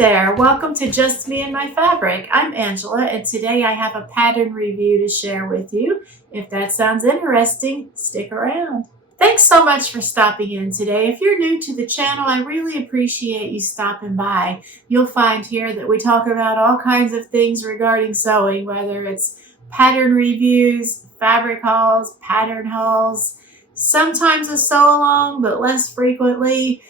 there, welcome to Just Me and My Fabric. I'm Angela, and today I have a pattern review to share with you. If that sounds interesting, stick around. Thanks so much for stopping in today. If you're new to the channel, I really appreciate you stopping by. You'll find here that we talk about all kinds of things regarding sewing, whether it's pattern reviews, fabric hauls, pattern hauls, sometimes a sew along, but less frequently.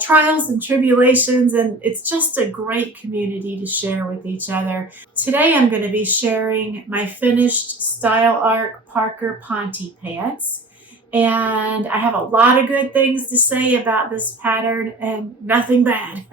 Trials and tribulations, and it's just a great community to share with each other. Today I'm going to be sharing my finished Style Arc Parker Ponte Pants, and I have a lot of good things to say about this pattern and nothing bad.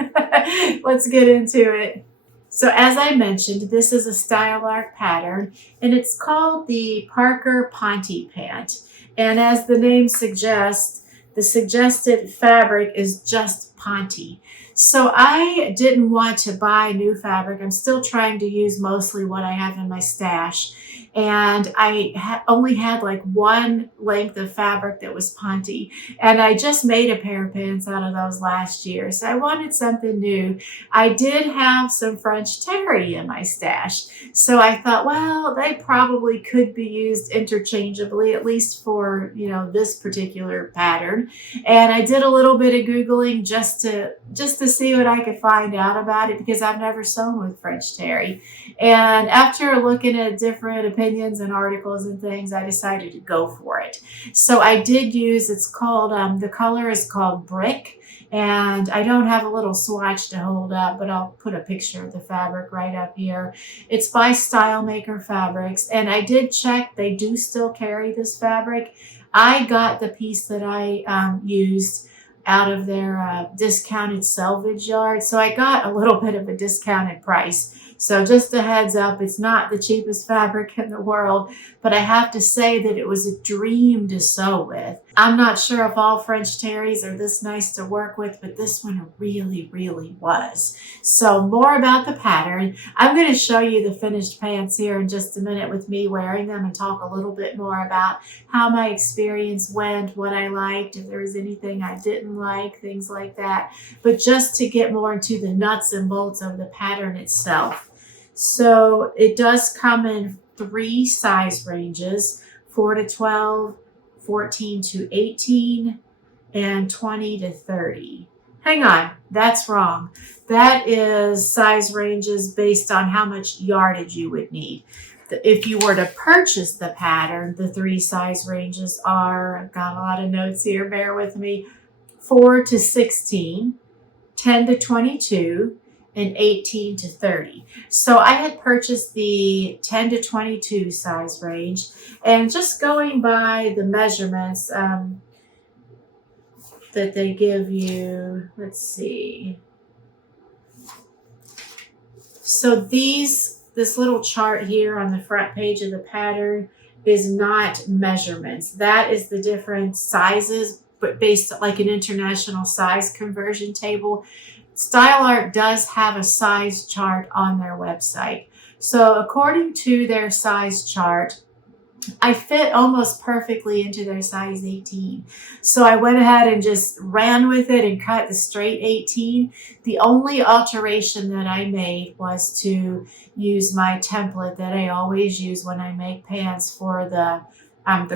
Let's get into it. So as I mentioned, this is a Style Arc pattern, and it's called the Parker Ponte Pant. And as the name suggests, the suggested fabric is just ponte. So I didn't want to buy new fabric. I'm still trying to use mostly what I have in my stash. And I only had like one length of fabric that was ponte. And I just made a pair of pants out of those last year. So I wanted something new. I did have some French terry in my stash. So I thought, well, they probably could be used interchangeably, at least for, this particular pattern. And I did a little bit of Googling just to see what I could find out about it, because I've never sewn with French terry. And after looking at different opinions and articles and things, I decided to go for it. So I did use, it's called, the color is called Brick. And I don't have a little swatch to hold up, but I'll put a picture of the fabric right up here. It's by Style Maker Fabrics. And I did check, they do still carry this fabric. I got the piece that I used out of their discounted salvage yard. So I got a little bit of a discounted price. So just a heads up, it's not the cheapest fabric in the world, but I have to say that it was a dream to sew with. I'm not sure if all French terries are this nice to work with, but this one really, really was. So more about the pattern. I'm going to show you the finished pants here in just a minute with me wearing them and talk a little bit more about how my experience went, what I liked, if there was anything I didn't like, things like that. But just to get more into the nuts and bolts of the pattern itself. So it does come in 3 size ranges, 4 to 12, 14 to 18, and 20 to 30. Hang on, that's wrong. That is size ranges based on how much yardage you would need. If you were to purchase the pattern, the 3 size ranges are, I've got a lot of notes here, bear with me, 4 to 16, 10 to 22, and 18 to 30. So I had purchased the 10 to 22 size range, and just going by the measurements that they give you, let's see. So this little chart here on the front page of the pattern is not measurements. That is the different sizes, but based like an international size conversion table. Style Arc does have a size chart on their website. So according to their size chart, I fit almost perfectly into their size 18. So I went ahead and just ran with it and cut the straight 18. The only alteration that I made was to use my template that I always use when I make pants for the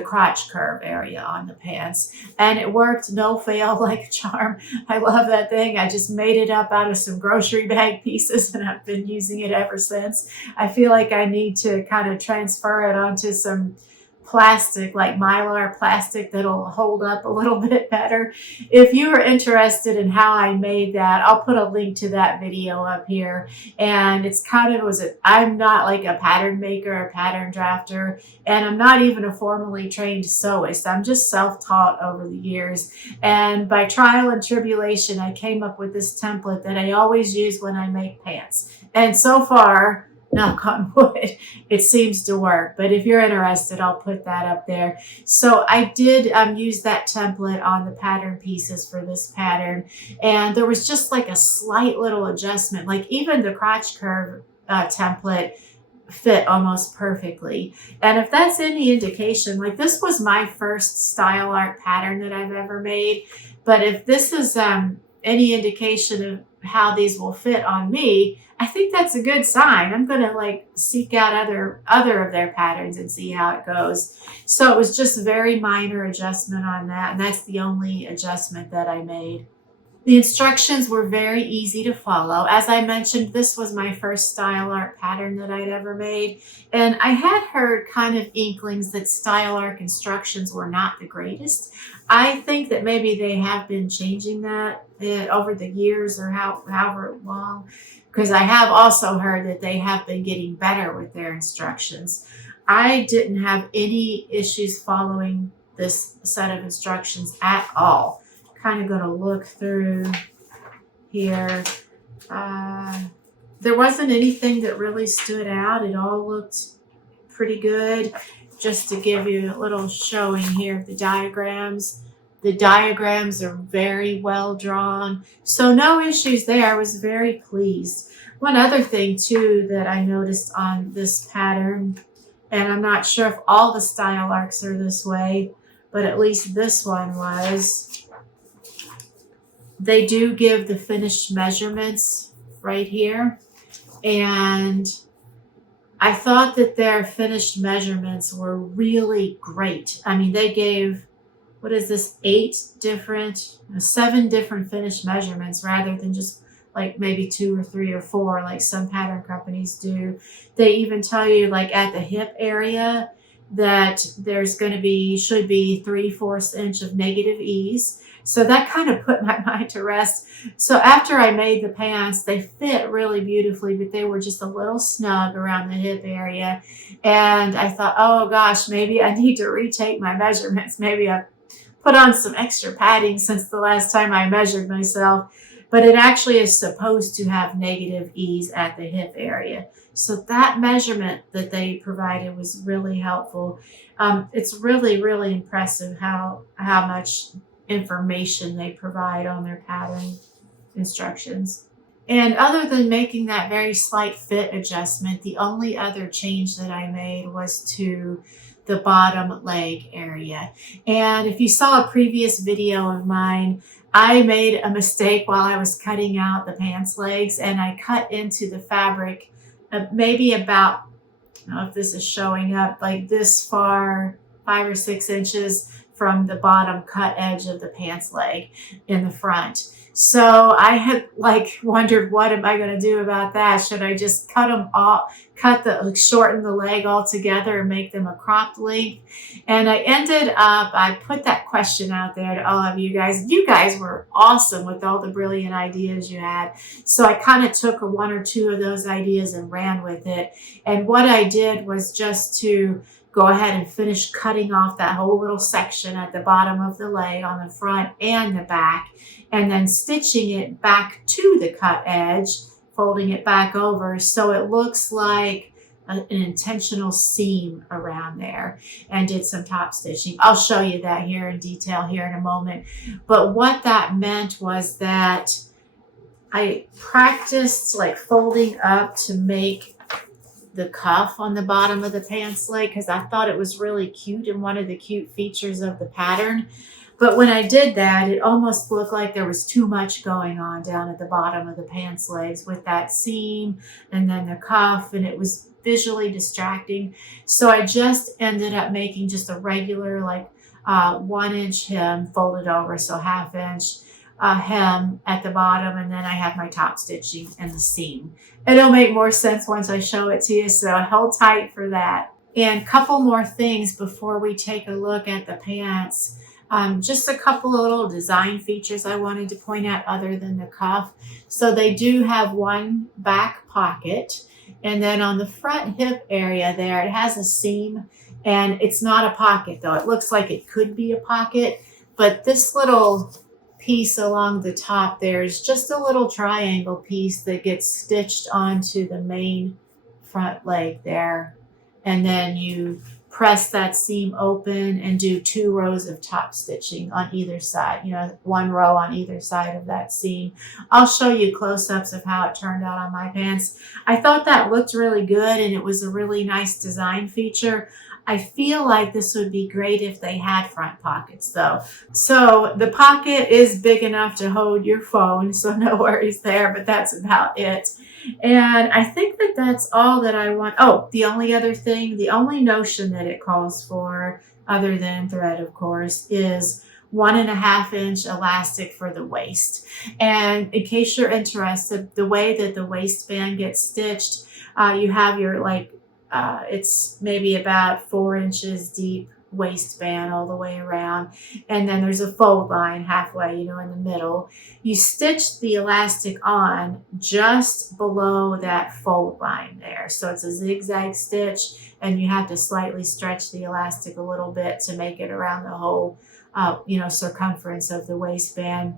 crotch curve area on the pants. And it worked, no fail, like a charm. I love that thing. I just made it up out of some grocery bag pieces, and I've been using it ever since. I feel like I need to kind of transfer it onto some plastic, like Mylar plastic, that'll hold up a little bit better. If you are interested in how I made that, I'll put a link to that video up here. And it's kind of, I'm not like a pattern maker or pattern drafter, and I'm not even a formally trained sewist. I'm just self-taught over the years. And by trial and tribulation, I came up with this template that I always use when I make pants. And so far, knock on wood, it seems to work. But if you're interested, I'll put that up there. So I did use that template on the pattern pieces for this pattern. And there was just like a slight little adjustment. Like even the crotch curve template fit almost perfectly. And if that's any indication, like this was my first Style Arc pattern that I've ever made. But if this is any indication of how these will fit on me, I think that's a good sign. I'm going to like seek out other of their patterns and see how it goes. So it was just a very minor adjustment on that, and that's the only adjustment that I made. The instructions were very easy to follow. As I mentioned, this was my first style art pattern that I'd ever made. And I had heard kind of inklings that style art instructions were not the greatest. I think that maybe they have been changing that over the years or however long, because I have also heard that they have been getting better with their instructions. I didn't have any issues following this set of instructions at all. Kind of going to look through here. There wasn't anything that really stood out. It all looked pretty good. Just to give you a little showing here of the diagrams. The diagrams are very well drawn. So no issues there. I was very pleased. One other thing too that I noticed on this pattern, and I'm not sure if all the style arcs are this way, but at least this one was, they do give the finished measurements right here. And I thought that their finished measurements were really great. I mean, they gave, what is this, 7 different finished measurements rather than just like maybe 2 or 3 or 4 like some pattern companies do. They even tell you like at the hip area that there's going to be, should be 3/4 inch of negative ease. So that kind of put my mind to rest. So after I made the pants, they fit really beautifully, but they were just a little snug around the hip area. And I thought, oh gosh, maybe I need to retake my measurements. Maybe I put on some extra padding since the last time I measured myself. But it actually is supposed to have negative ease at the hip area. So that measurement that they provided was really helpful. It's really, really impressive how much information they provide on their pattern instructions. And other than making that very slight fit adjustment, the only other change that I made was to the bottom leg area. And if you saw a previous video of mine, I made a mistake while I was cutting out the pants legs, and I cut into the fabric maybe about, I don't know if this is showing up, like this far, 5 or 6 inches from the bottom cut edge of the pants leg in the front. So I had like wondered, what am I going to do about that? Should I just cut them off, shorten the leg altogether and make them a cropped length? And I ended up, I put that question out there to all of you guys. You guys were awesome with all the brilliant ideas you had. So I kind of took 1 or 2 of those ideas and ran with it. And what I did was just to go ahead and finish cutting off that whole little section at the bottom of the leg on the front and the back, and then stitching it back to the cut edge, folding it back over so it looks like an intentional seam around there, and did some top stitching. I'll show you that here in detail here in a moment. But what that meant was that I practiced like folding up to make the cuff on the bottom of the pants leg because I thought it was really cute and one of the cute features of the pattern. But when I did that, it almost looked like there was too much going on down at the bottom of the pants legs with that seam and then the cuff, and it was visually distracting. So I just ended up making just a regular like 1 inch hem folded over, so 1/2 inch hem at the bottom, and then I have my top stitching and the seam. It'll make more sense once I show it to you, so hold tight for that. And a couple more things before we take a look at the pants. Just a couple of little design features I wanted to point out other than the cuff. So they do have one back pocket, and then on the front hip area there, it has a seam, and it's not a pocket though. It looks like it could be a pocket, but this little piece along the top there is just a little triangle piece that gets stitched onto the main front leg there. And then you press that seam open and do 2 rows of top stitching on either side, 1 row on either side of that seam. I'll show you close-ups of how it turned out on my pants. I thought that looked really good, and it was a really nice design feature. I feel like this would be great if they had front pockets though. So the pocket is big enough to hold your phone, so no worries there, but that's about it. And I think that that's all that I want. Oh, the only other thing, the only notion that it calls for, other than thread, of course, is 1.5 inch elastic for the waist. And in case you're interested, the way that the waistband gets stitched, you have your it's maybe about 4 inches deep waistband all the way around, and then there's a fold line halfway, in the middle. You stitch the elastic on just below that fold line there, so it's a zigzag stitch, and you have to slightly stretch the elastic a little bit to make it around the whole circumference of the waistband.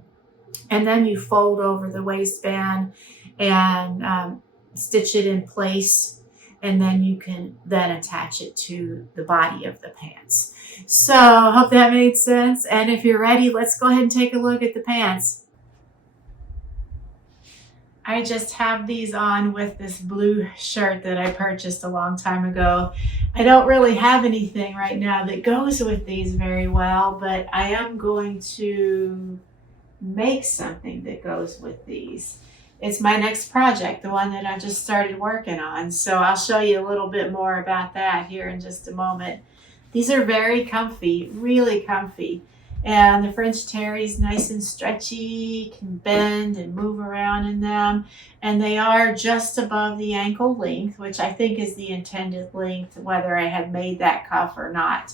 And then you fold over the waistband and stitch it in place, and then you can then attach it to the body of the pants. So I hope that made sense. And if you're ready, let's go ahead and take a look at the pants. I just have these on with this blue shirt that I purchased a long time ago. I don't really have anything right now that goes with these very well, but I am going to make something that goes with these. It's my next project, the one that I just started working on. So I'll show you a little bit more about that here in just a moment. These are very comfy, really comfy. And the French terry is nice and stretchy, can bend and move around in them. And they are just above the ankle length, which I think is the intended length, whether I had made that cuff or not.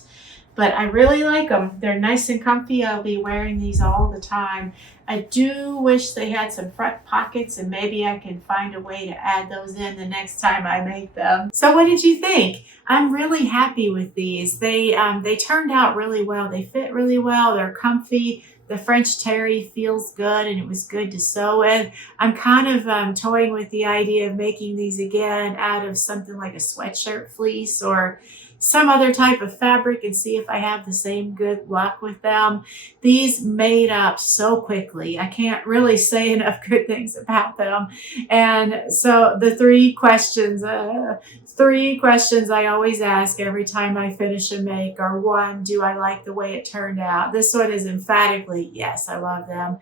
But I really like them. They're nice and comfy. I'll be wearing these all the time. I do wish they had some front pockets, and maybe I can find a way to add those in the next time I make them. So what did you think? I'm really happy with these. They turned out really well. They fit really well. They're comfy. The French terry feels good, and it was good to sew with. I'm kind of toying with the idea of making these again out of something like a sweatshirt fleece or some other type of fabric, and see if I have the same good luck with them. These made up so quickly. I can't really say enough good things about them. And so the three questions I always ask every time I finish a make are: 1, do I like the way it turned out? This one is emphatically yes, I love them.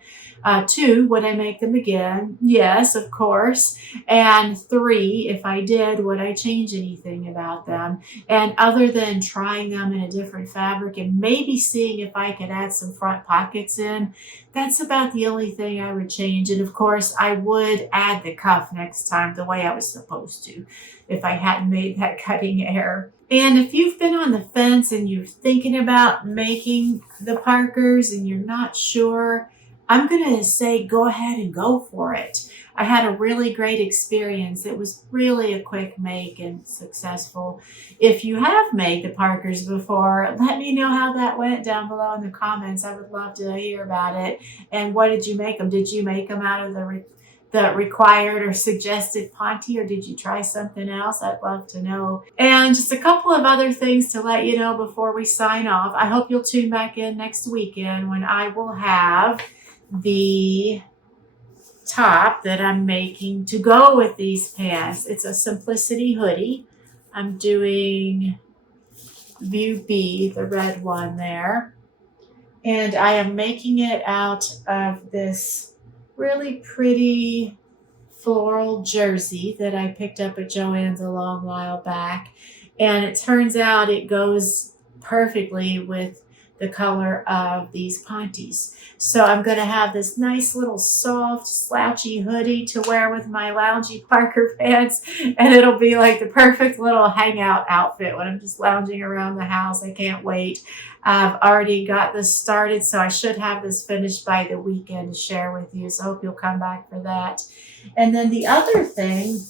2, would I make them again? Yes, of course. And 3, if I did, would I change anything about them? And other than trying them in a different fabric and maybe seeing if I could add some front pockets in, that's about the only thing I would change. And of course, I would add the cuff next time the way I was supposed to if I hadn't made that cutting error. And if you've been on the fence and you're thinking about making the Parkers and you're not sure, I'm going to say go ahead and go for it. I had a really great experience. It was really a quick make and successful. If you have made the Parkers before, let me know how that went down below in the comments. I would love to hear about it. And what did you make them? Did you make them out of the required or suggested Ponte, or did you try something else? I'd love to know. And just a couple of other things to let you know before we sign off. I hope you'll tune back in next weekend when I will have the top that I'm making to go with these pants. It's a Simplicity hoodie. I'm doing View B, the red one there. And I am making it out of this really pretty floral jersey that I picked up at Joann's a long while back. And it turns out it goes perfectly with the color of these Pontes. So I'm going to have this nice little soft slouchy hoodie to wear with my loungy Parker pants, and it'll be like the perfect little hangout outfit when I'm just lounging around the house. I can't wait. I've already got this started, so I should have this finished by the weekend to share with you. So I hope you'll come back for that. And then the other thing,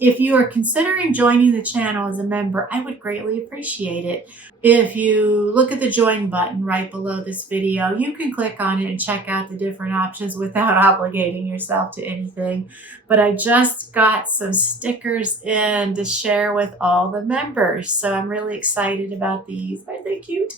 if you are considering joining the channel as a member, I would greatly appreciate it. If you look at the join button right below this video, you can click on it and check out the different options without obligating yourself to anything. But I just got some stickers in to share with all the members, so I'm really excited about these. Aren't they cute?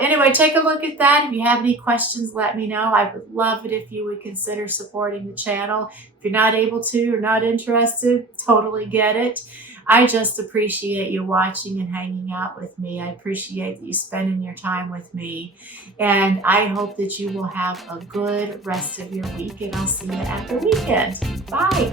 Anyway, take a look at that. If you have any questions, let me know. I would love it if you would consider supporting the channel. If you're not able to or not interested, totally get it. I just appreciate you watching and hanging out with me. I appreciate that you spending your time with me. And I hope that you will have a good rest of your week. And I'll see you at the weekend. Bye.